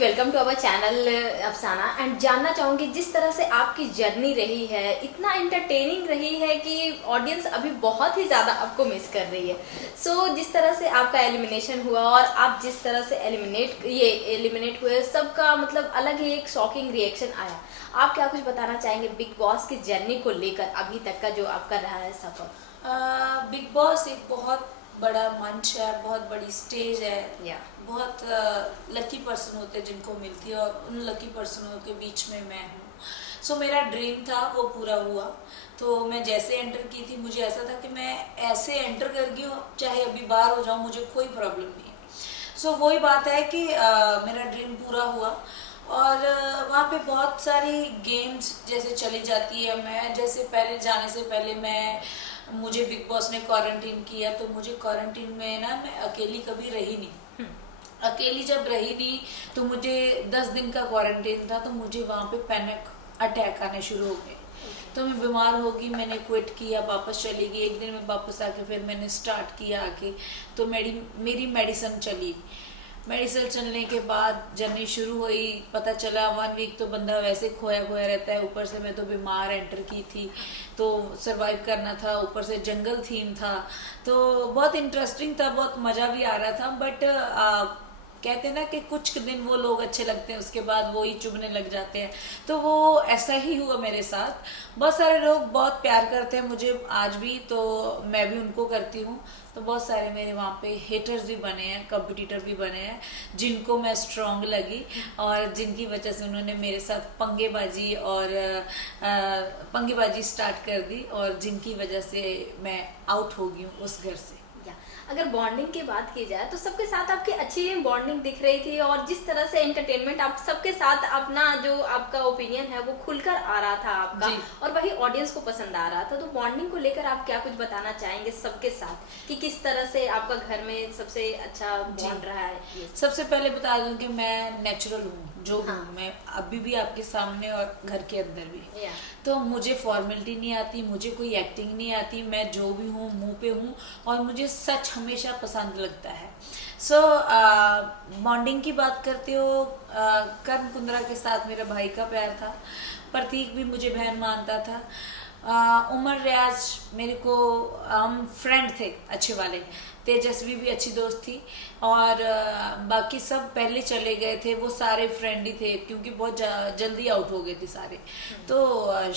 Welcome to our channel अफसाना। And जानना चाहूंगी जिस तरह से आपकी जर्नी रही है, इतना एंटरटेनिंग रही है कि ऑडियंस अभी बहुत ही ज़्यादा आपको मिस कर रही है। जिस तरह से आपका एलिमिनेशन हुआ और आप जिस तरह से एलिमिनेट हुए, सबका मतलब अलग ही एक शॉकिंग रिएक्शन आया। आप क्या कुछ बताना चाहेंगे बिग बॉस की जर्नी को लेकर, अभी तक का जो आपका रहा है सफर? बिग बॉस एक बहुत बड़ा मंच है, बहुत बड़ी स्टेज है। बहुत लकी पर्सन होते हैं जिनको मिलती है, और उन लकी पर्सनों के बीच में मैं हूँ। मेरा ड्रीम था, वो पूरा हुआ। तो मैं जैसे एंटर की थी, मुझे ऐसा था कि मैं ऐसे एंटर कर गई हूँ, चाहे अभी बाहर हो जाऊँ, मुझे कोई प्रॉब्लम नहीं है। वही बात है कि मेरा ड्रीम पूरा हुआ। और वहाँ पे बहुत सारी गेम्स जैसे चली जाती है। मैं जैसे पहले जाने से पहले मुझे बिग बॉस ने क्वारंटीन किया, तो मुझे क्वारंटीन में ना, मैं अकेली कभी रही नहीं। अकेली जब रही नहीं तो मुझे 10 दिन का क्वारंटीन था, तो मुझे वहाँ पे पैनिक अटैक आने शुरू हो गए। तो मैं बीमार होगी, मैंने क्विट किया, वापस चली गई। एक दिन में वापस आके फिर मैंने स्टार्ट किया आके, तो मेरी मेडिसिन चली। मेडिसिन चलने के बाद जर्नी शुरू हुई। पता चला 1 वीक तो बंदा वैसे खोया खोया रहता है। ऊपर से मैं तो बीमार एंटर की थी, तो सरवाइव करना था। ऊपर से जंगल थीम था, तो बहुत इंटरेस्टिंग था, बहुत मज़ा भी आ रहा था। बट कहते हैं ना कि कुछ दिन वो लोग अच्छे लगते हैं, उसके बाद वो ही चुभने लग जाते हैं। तो वो ऐसा ही हुआ मेरे साथ। बहुत सारे लोग बहुत प्यार करते हैं मुझे आज भी, तो मैं भी उनको करती हूँ। तो बहुत सारे मेरे वहाँ पे हेटर्स भी बने हैं, कंपटीटर भी बने हैं, जिनको मैं स्ट्रांग लगी और जिनकी वजह से उन्होंने मेरे साथ पंगेबाजी स्टार्ट कर दी, और जिनकी वजह से मैं आउट हो गई हूँ उस घर से। अगर बॉन्डिंग की बात की जाए तो सबके साथ आपकी अच्छी बॉन्डिंग दिख रही थी, और जिस तरह से एंटरटेनमेंट आप सबके साथ अपना जो आपका ओपिनियन है वो खुलकर आ रहा था आपका, और वही ऑडियंस को पसंद आ रहा था। तो बॉन्डिंग को लेकर आप क्या कुछ बताना चाहेंगे सबके साथ कि किस तरह से आपका घर में सबसे अच्छा बॉन्ड रहा है? सबसे पहले बता दूं कि मैं नेचुरल हूँ, जो हूँ मैं अभी भी आपके सामने और घर के अंदर भी। तो मुझे फॉर्मेलिटी नहीं आती, मुझे कोई एक्टिंग नहीं आती। मैं जो भी हूँ मुंह पे हूँ, और मुझे सच हमेशा पसंद लगता है। बॉन्डिंग की बात करते हो, कर्ण कुंद्रा के साथ मेरा भाई का प्यार था। प्रतीक भी मुझे बहन मानता था। उमर रियाज मेरे को, हम फ्रेंड थे अच्छे वाले। तेजस्वी भी अच्छी दोस्त थी, और बाकी सब पहले चले गए थे। वो सारे फ्रेंड ही थे, क्योंकि बहुत जल्दी आउट हो गए थे सारे। तो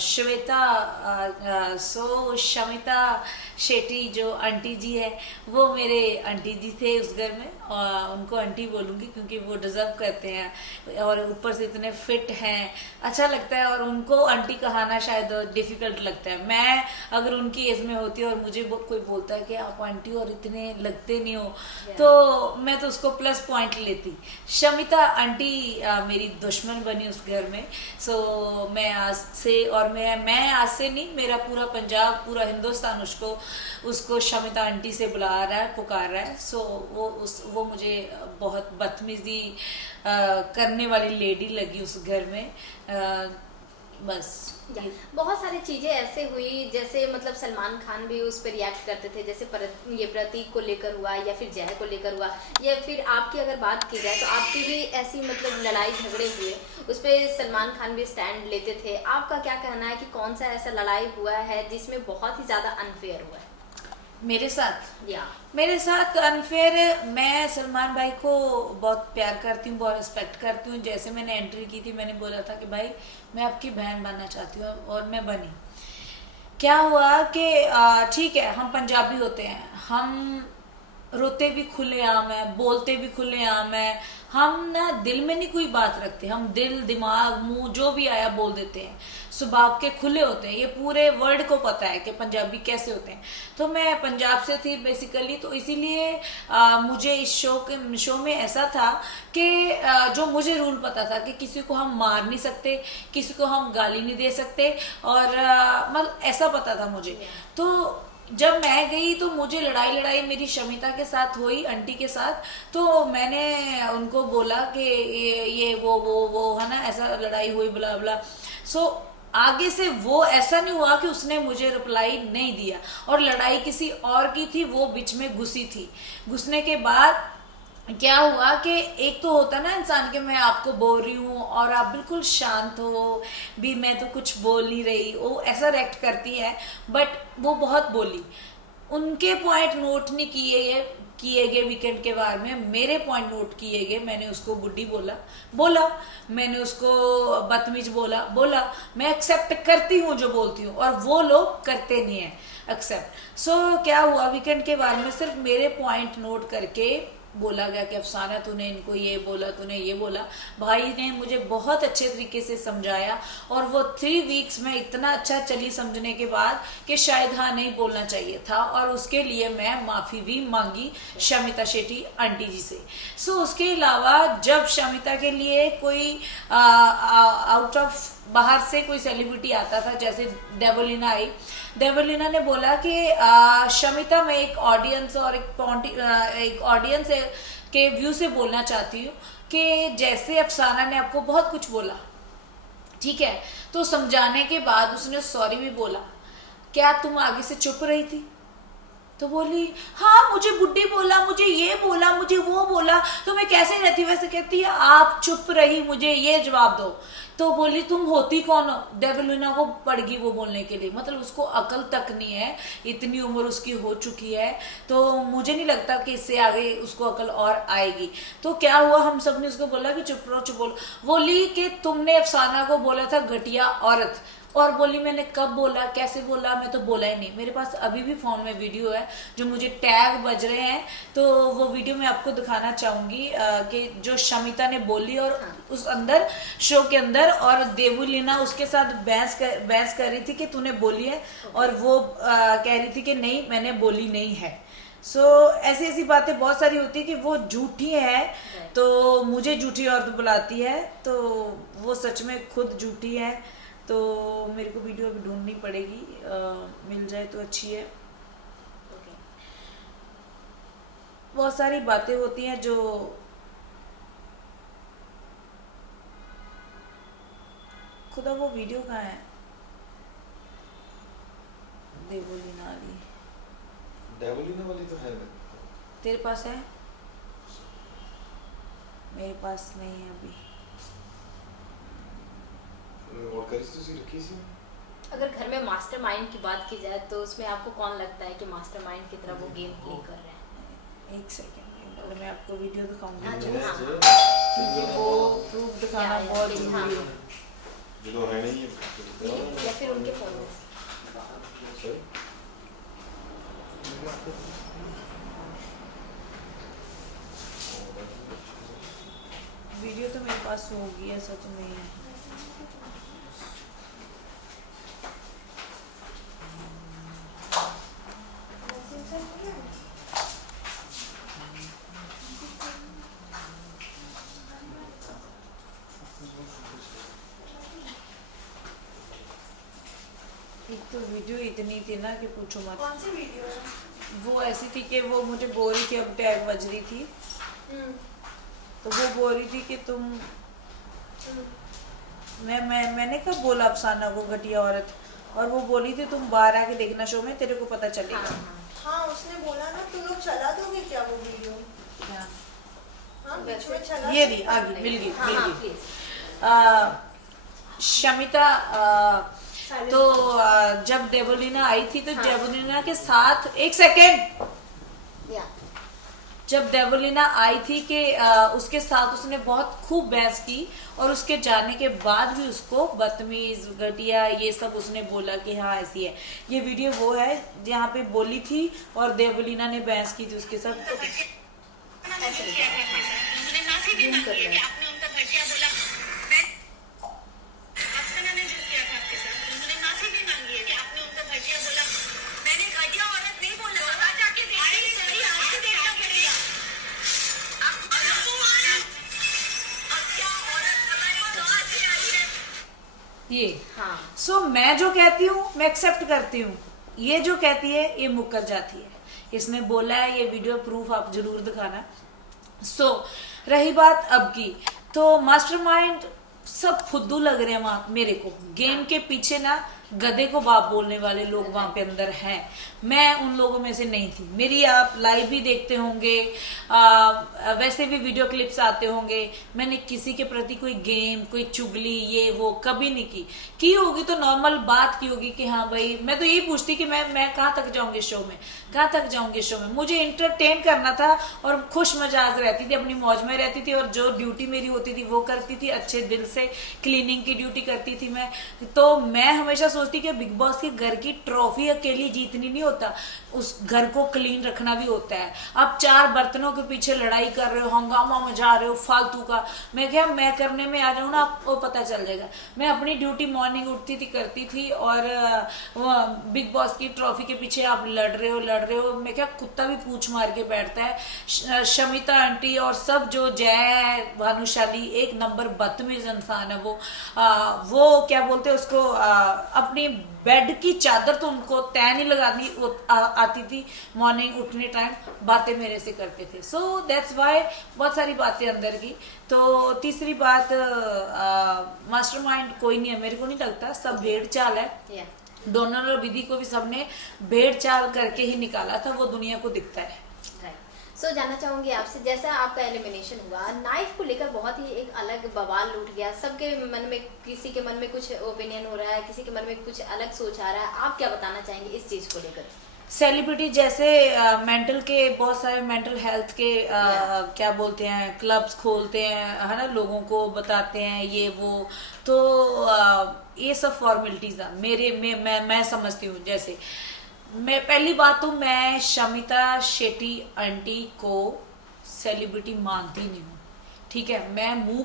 शमिता शेट्टी जो आंटी जी है, वो मेरे आंटी जी थे उस घर में, और उनको आंटी बोलूँगी क्योंकि वो डिजर्व करते हैं, और ऊपर से इतने फिट हैं, अच्छा लगता है। और उनको आंटी कहना शायद डिफिकल्ट लगता है। मैं अगर उनकी एज में होती और मुझे कोई बोलता है कि आप आंटी और इतने लगते नहीं हो, तो मैं तो उसको प्लस पॉइंट लेती। शमिता आंटी मेरी दुश्मन बनी उस घर में। मैं आज से, और मैं आज से नहीं, मेरा पूरा पंजाब, पूरा हिंदुस्तान उसको शमिता आंटी से बुला रहा है, पुकार रहा है। वो मुझे बहुत बदतमीजी करने वाली लेडी लगी उस घर में। बस बहुत सारी चीजें ऐसे हुई, जैसे मतलब सलमान खान भी उस पर रिएक्ट करते थे, जैसे ये प्रतीक को लेकर हुआ, या फिर जय को लेकर हुआ, या फिर आपकी अगर बात की जाए तो आपकी भी ऐसी मतलब लड़ाई झगड़े हुए, उस पर सलमान खान भी स्टैंड लेते थे। आपका क्या कहना है कि कौन सा ऐसा लड़ाई हुआ है जिसमें बहुत ही ज्यादा अनफेयर हुआ है? मेरे साथ अनफेयर, मैं सलमान भाई को बहुत प्यार करती हूँ, बहुत रिस्पेक्ट करती हूँ। जैसे मैंने एंट्री की थी, मैंने बोला था कि भाई मैं आपकी बहन बनना चाहती हूँ, और मैं बनी। क्या हुआ कि ठीक है, हम पंजाबी होते हैं, हम रोते भी खुलेआम है, बोलते भी खुलेआम है। हम ना दिल में नहीं कोई बात रखते, हम दिल, दिमाग, मुंह जो भी आया बोल देते हैं। स्वभाव के खुले होते हैं, ये पूरे वर्ल्ड को पता है कि पंजाबी कैसे होते हैं। तो मैं पंजाब से थी बेसिकली, तो इसीलिए मुझे इस शो में ऐसा था कि जो मुझे रूल पता था कि किसी को हम मार नहीं सकते, किसी को हम गाली नहीं दे सकते, और मतलब ऐसा पता था मुझे। तो जब मैं गई तो मुझे लड़ाई मेरी शमिता के साथ हुई, आंटी के साथ। तो मैंने उनको बोला कि ये वो है ना, ऐसा लड़ाई हुई, बुला बुला। आगे से वो ऐसा नहीं हुआ कि उसने मुझे रिप्लाई नहीं दिया, और लड़ाई किसी और की थी, वो बीच में घुसी थी। घुसने के बाद क्या हुआ कि एक तो होता ना इंसान के मैं आपको बोल रही हूँ और आप बिल्कुल शांत हो भी, मैं तो कुछ बोल नहीं रही, वो ऐसा रिएक्ट करती है। बट वो बहुत बोली, उनके पॉइंट नोट नहीं किए गए वीकेंड के बारे में, मेरे पॉइंट नोट किए गए। मैंने उसको बुड्ढी बोला, मैंने उसको बदतमीज बोला। मैं एक्सेप्ट करती हूँ जो बोलती हूँ, और वो लोग करते नहीं है एक्सेप्ट। सो क्या हुआ, वीकेंड के बारे में सिर्फ मेरे पॉइंट नोट करके बोला गया कि अफसाना तूने इनको ये बोला, तूने ये बोला। भाई ने मुझे बहुत अच्छे तरीके से समझाया, और वो 3 वीक्स में इतना अच्छा चली समझने के बाद कि शायद हाँ नहीं बोलना चाहिए था, और उसके लिए मैं माफ़ी भी मांगी शमिता शेट्टी आंटी जी से। सो उसके अलावा जब शमिता के लिए कोई आउट ऑफ बाहर से कोई सेलिब्रिटी आता था, जैसे डेबोलिना आई, डेबोलिना ने बोला कि शमिता, मैं एक ऑडियंस और एक ऑडियंस के व्यू से बोलना चाहती हूँ कि जैसे अफसाना ने आपको बहुत कुछ बोला, ठीक है, तो समझाने के बाद उसने सॉरी भी बोला, क्या तुम आगे से चुप रही थी? तो बोली हाँ, मुझे बुड्ढी बोला, मुझे ये बोला, मुझे वो बोला, तो मैं कैसे रहती? वैसे कहती है आप चुप रही, मुझे ये जवाब दो। तो बोली तुम होती कौन हो? डेबोलिना को पड़ गई वो बोलने के लिए, मतलब उसको अकल तक नहीं है, इतनी उम्र उसकी हो चुकी है, तो मुझे नहीं लगता कि इससे आगे उसको अकल और आएगी। तो क्या हुआ, हम सब ने उसको बोला कि चुप रहो, चुप बोलो। बोली कि तुमने अफसाना को बोला था घटिया औरत, और बोली मैंने कब बोला, कैसे बोला, मैं तो बोला ही नहीं। मेरे पास अभी भी फोन में वीडियो है जो मुझे टैग बज रहे हैं, तो वो वीडियो मैं आपको दिखाना चाहूंगी कि जो शमिता ने बोली, और उस अंदर शो के अंदर, और देवुलीना उसके साथ बहस कर रही थी कि तूने बोली है, और वो कह रही थी कि नहीं मैंने बोली नहीं है। ऐसी ऐसी बातें बहुत सारी होती है कि वो झूठी है, तो मुझे झूठी औरत बुलाती है, तो वो सच में खुद झूठी है। तो मेरे को वीडियो अभी ढूंढनी पड़ेगी, मिल जाए तो अच्छी है। बहुत सारी बातें होती हैं जो खुदा, वो वीडियो कहाँ है? देवोलीना वाली, डेवोलिना वाली तो है तेरे पास है? मेरे पास नहीं है अभी। और करी तो सी रखी सी। अगर घर में मास्टरमाइंड की बात की जाए तो उसमें आपको कौन लगता है कि मास्टरमाइंड की तरह वो गेम प्ले कर रहे हैं? एक सेकेंड, अगर मैं आपको वीडियो दिखाऊंगी हाँ, क्योंकि वो प्रूफ दिखाना बहुत जरूरी है। जो है नहीं है या फिर उनके फोन में। वीडियो तो मेरे पास होगी, ऐसा तो नहीं है। एक तो वीडियो इतनी थी ना कि पूछो मत। कौन सी वीडियो है? वो ऐसी थी कि वो मुझे बोल रही थी, अब टैग बज रही थी, तो वो बोल रही थी कि तुम मैंने कब बोला अफसाना को घटिया औरत, और वो बोली थी तुम बाहर आके देखना शो में, तेरे को पता चलेगा। हाँ, उसने बोला ना तुम लोग चला दोगे क्या वो वीडियो? क्या? हाँ, बीच में चला ये भी आ गई, मिल हाँ, हाँ, गई। प्लीज। शमिता तो जब डेबोलिना आई थी, तो डेबोलिना के साथ, एक सेकेंड, जब डेबोलिना आई थी कि उसके साथ उसने बहुत खूब बहस की, और उसके जाने के बाद भी उसको बदतमीज, घटिया, ये सब उसने बोला कि हाँ ऐसी है। ये वीडियो वो है जहाँ पे बोली थी और देवलीना ने बहस की थी उसके साथ। ये हाँ। सो मैं जो कहती हूँ मैं एक्सेप्ट करती हूँ, ये जो कहती है ये मुकर जाती है। इसने बोला है, ये वीडियो प्रूफ आप जरूर दिखाना। रही बात अब की, तो मास्टरमाइंड सब फुद्दू लग रहे हैं वहां मेरे को। गेम के पीछे ना गधे को बाप बोलने वाले लोग वहां पे अंदर हैं। मैं उन लोगों में से नहीं थी। मेरी आप लाइव भी देखते होंगे, वैसे भी वीडियो क्लिप्स आते होंगे, मैंने किसी के प्रति कोई गेम, कोई चुगली, ये वो कभी नहीं की होगी तो नॉर्मल बात की होगी कि हाँ भाई, मैं तो यही पूछती कि मैं कहाँ तक जाऊंगी शो में, कहाँ तक जाऊंगी शो में। मुझे इंटरटेन करना था और खुश मजाज रहती थी, अपनी मौज में रहती थी और जो ड्यूटी मेरी होती थी वो करती थी, अच्छे दिल से क्लीनिंग की ड्यूटी करती थी मैं। तो मैं हमेशा सोचती कि बिग बॉस के घर की ट्रॉफी अकेली जीतनी नहीं होता, उस घर को क्लीन रखना भी होता है। आप 4 बर्तनों के पीछे लड़ाई कर रहे हो, हंगामा मचा रहे हो फालतू का, मैं क्या मैं करने में आ जाऊं ना, आपको पता चल जाएगा। मैं अपनी ड्यूटी मॉर्निंग उठती थी करती थी और बिग बॉस की ट्रॉफी के पीछे आप लड़ रहे हो, मैं क्या कुत्ता भी पूंछ मार के बैठता है। शमिता आंटी और सब जो जय भानुशाली, एक नंबर बदतमीज इंसान है वो क्या बोलते हैं उसको, अपनी बेड की चादर तो उनको तय नहीं लगानी आती थी, मॉर्निंग उठने टाइम बातें मेरे से करते थे। सो दैट्स वाई बहुत सारी बातें अंदर की। तो तीसरी बात, मास्टरमाइंड कोई नहीं है, मेरे को नहीं लगता, सब भेड़ चाल है। डोनर और विधि को भी सबने भेड़ चाल करके ही निकाला था, वो दुनिया को दिखता है। सो जानना चाहूंगी आपसे, जैसा आपका एलिमिनेशन हुआ, नाइफ को लेकर बहुत ही एक अलग बवाल उठ गया, सबके मन में, किसी के मन में कुछ ओपिनियन हो रहा है, किसी के मन में कुछ अलग सोच आ रहा है, आप क्या बताना चाहेंगे इस चीज को लेकर? सेलिब्रिटी जैसे मेंटल के बहुत सारे मेंटल हेल्थ के क्या बोलते हैं क्लब्स खोलते हैं, है ना, लोगों को बताते हैं ये वो, तो ये सब फॉर्मेलिटीज मैं समझती हूँ। जैसे मैं पहली बात तो मैं शमिता शेट्टी आंटी को सेलिब्रिटी मानती नहीं हूँ, ठीक है। मैं मुंह